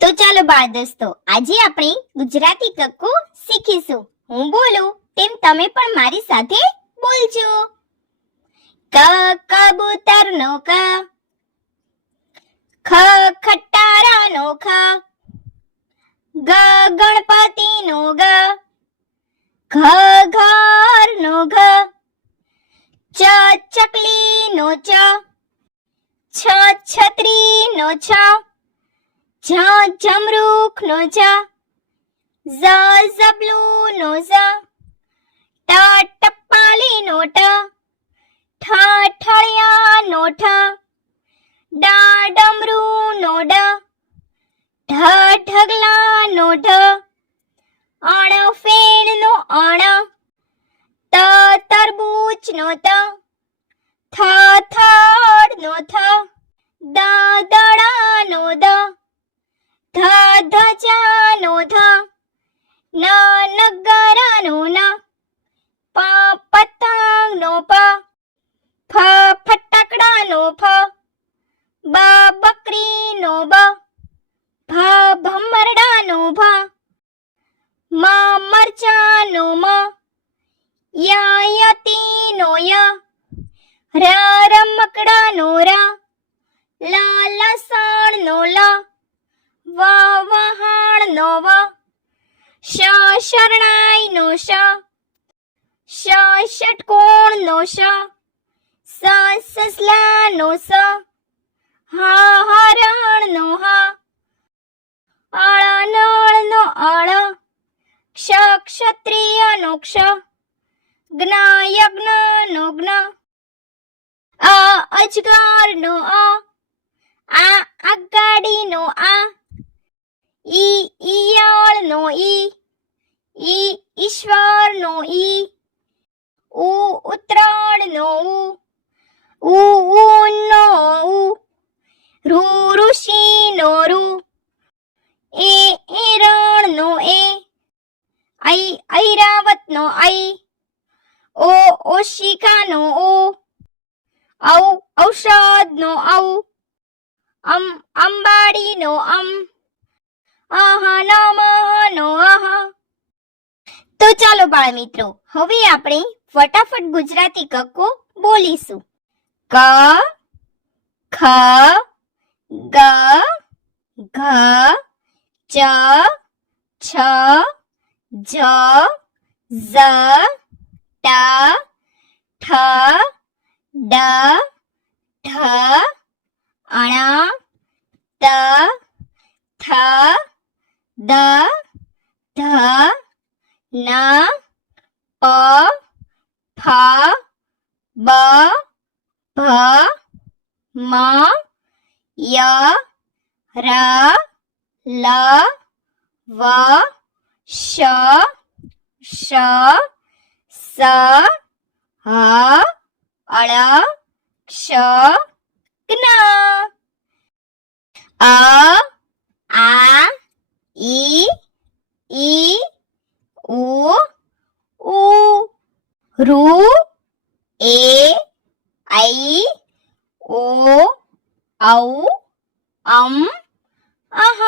તો ચાલો બાળ દોસ્તો, આજે આપણે ગુજરાતી કક્કો શીખીશું. હું બોલું તેમ તમે પણ મારી સાથે બોલજો. ક કબૂતરનો ક, ખ ખટારાનો ખ, ગ ગણપતિનો ગ, ઘ ઘરનો ઘ, ચ ચકલીનો ચ, છ છત્રીનો છ, જ જમરૂખનો જ, ઝ ઝબલુનો ઝ, ટ ટપાલીનો ટ, ઠ ઠળિયાનો ઠ, ડ ડમરૂનો ડ, ઢ ઢગલાનો ઢ, અણ ફેણનો અણ, ત તરબૂચનો ત, થ થડનો થ, દ દડાનો દ, ધ ધજાનો ધ, ન નગરાનો ન, પ પતંગનો પ, ફ ફટાકડાનો ફ, બ બકરીનો બ, ભ ભમરડાનો ભ, મ મરચાનો મ, ય યતીનો ય, ર રમકડાનો ર, લ લસણનો લ, વ વહાણનો વ, શ શરણાઈનો શ, શ ષટકોણનો શ, સ સસલાનો સ, હ હરણનો હ, અળ નળનો અળ, ક્ષ ક્ષત્રિયનો ક્ષ, જ્ઞ યજ્ઞનો જ્ઞ, અ અજગરનો અ, આ આગાડીનો આ, ઈ ઈયળનો ઈ, ઈશ્વરનો ઈ, ઉ ઉત્તરાયણનો ઉ, ઊનો ઉ, ઋ ઋષિનો ઋ, એરણનો એ, ઐરાવતનો ઐ, ઓ ઓશિકાનો ઓ, ઔ ઔષધનો ઔ, અંબાડીનો અમ, અહ નમઃનો અહ. તો ચાલો બાળ મિત્રો, હવે આપણે ફટાફટ ગુજરાતી કક્કો બોલીશું. ક ખ ગ ઘ ચ છ જ ઝ ટ ઠ ડ ઢ અણ ત થ દ ધ ન પ ફ બ ભ મ ય ર લ વ શ શ સ હ અળ ક્ષ જ્ઞ. અ આ ઈ ઉ ઋ એ ઐ ઓ ઔ અમ અહ.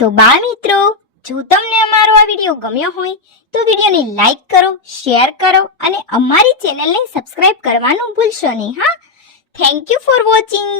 તો બાળ મિત્રો, જો તમને અમારો આ વિડીયો ગમ્યો હોય તો વિડીયોને લાઈક કરો, શેર કરો અને અમારી ચેનલને સબસ્ક્રાઇબ કરવાનું ભૂલશો નહીં. હા, થેન્ક યુ ફોર વોચિંગ.